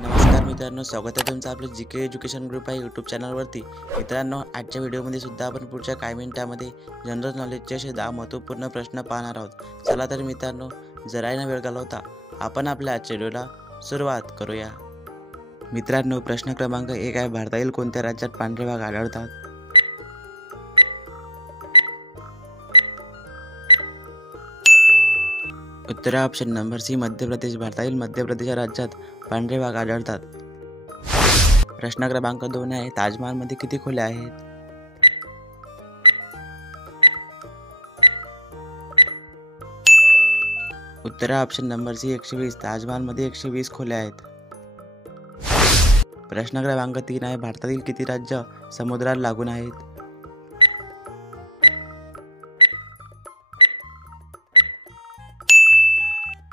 नमस्कार मित्रांनो, स्वागत आहे तुमचं आपलं जी के एज्युकेशन ग्रुप आहे यूट्यूब चॅनलवरती। मित्रांनो, आजच्या व्हिडिओमध्ये सुद्धा आपण पुढच्या काही मिनिटांमध्ये जनरल नॉलेजचे असे 10 महत्त्वपूर्ण प्रश्न पाहणार आहोत। चला तर मित्रांनो, जराही न वेळ घालवता आपण आपल्या आजच्या व्हिडिओला सुरुवात करूया। मित्रांनो, प्रश्न क्रमांक 1 आहे, भारतातील कोणत्या राज्यात पांढरे वाघ आढळतात? उत्तर ऑप्शन नंबर सी मध्य प्रदेश। भारतातील मध्य प्रदेश राज्यात पांढरे वाघ आढळतात। प्रश्न क्रमांक 2 आहे, ताजमहालमध्ये किती खोल्या आहेत? उत्तर ऑप्शन नंबर सी 120। ताजमहालमध्ये 120 खोल्या आहेत। प्रश्न क्रमांक 3 आहे, भारतातील किती राज्य समुद्राला लागून आहेत?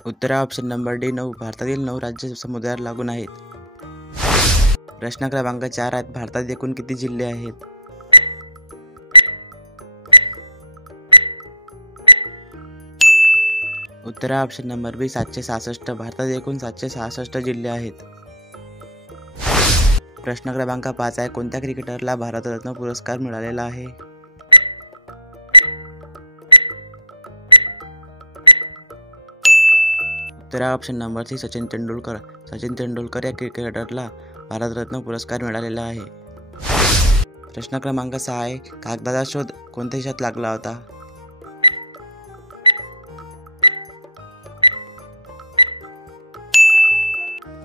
उत्तर ऑप्शन नंबर डी 9। भारतातील 9 राज्य समुद्राला लागून आहेत। प्रश्न क्रमांक 4 आहेत, भारतात एकूण किती जिल्हे आहेत? उत्तर ऑप्शन नंबर बी 766। भारतात एकूण 766 जिल्हे आहेत। प्रश्न क्रमांक 5 आहे, कोणत्या क्रिकेटरला भारतरत्न पुरस्कार मिळालेला आहे? उत्तर option number C Sachin Tendulkar. Sachin Tendulkar या क्रिकेटरला भारतरत्न पुरस्कार मिळालेला आहे। प्रश्न क्रमांक 6 आहे, कागदाचा शोध कोणत्या देशात लागला होता?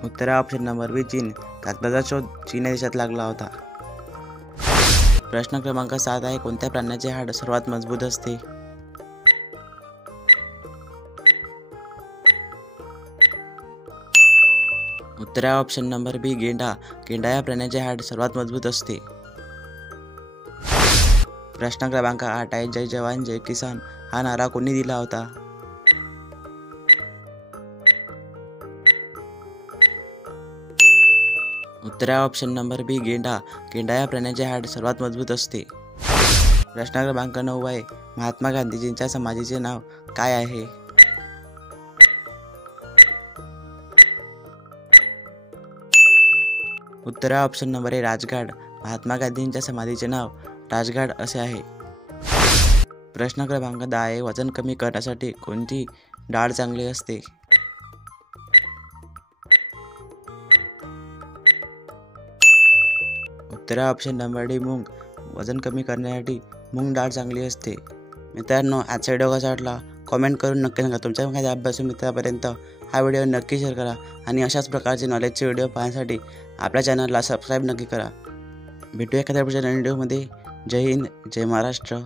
उत्तर ऑप्शन नंबर बी चीन। कागदाचा शोध चीन या देशात लागला होता। प्रश्न क्रमांक 7 आहे, कोणत्या प्राण्याचे हाड सर्वात मजबूत असते? उत्तर ऑप्शन नंबर बी गेंडा। गेंडा या प्राण्याचे हाड सर्वात मजबूत असते। प्रश्न क्रमांक 8 आहे, जय जवान जय किसान हा नारा कोणी दिला होता? उत्तर ऑप्शन नंबर बी गेंडा। गेंडा या प्राण्याचे हाड सर्वात मजबूत असते। प्रश्न क्रमांक 9 आहे, महात्मा गांधीजींच्या समाधीचे नाव काय आहे? उत्तर ऑप्शन नंबर ए राजघाट। महात्मा गांधींच्या समाधीचे नाव राजघाट असे आहे। प्रश्न क्रमांक 10 आहे, वजन कमी करण्यासाठी कोणती डाळ चांगली असते? उत्तर ऑप्शन नंबर डी मूग। वजन कमी करण्यासाठी मूग डाळ चांगली असते। मित्रांनो, आजचा व्हिडिओ कसा वाटला कमेंट करून नक्की सांगा। तुमच्या एखाद्या अभ्यासू मित्रापर्यंत हा व्हिडिओ नक्की शेअर करा आणि अशाच प्रकारचे नॉलेजचे व्हिडिओ पाहण्यासाठी आपल्या चॅनलला सबस्क्राईब नक्की करा। भेटूया एखाद्या पुढच्या व्हिडिओमध्ये। जय हिंद, जय महाराष्ट्र।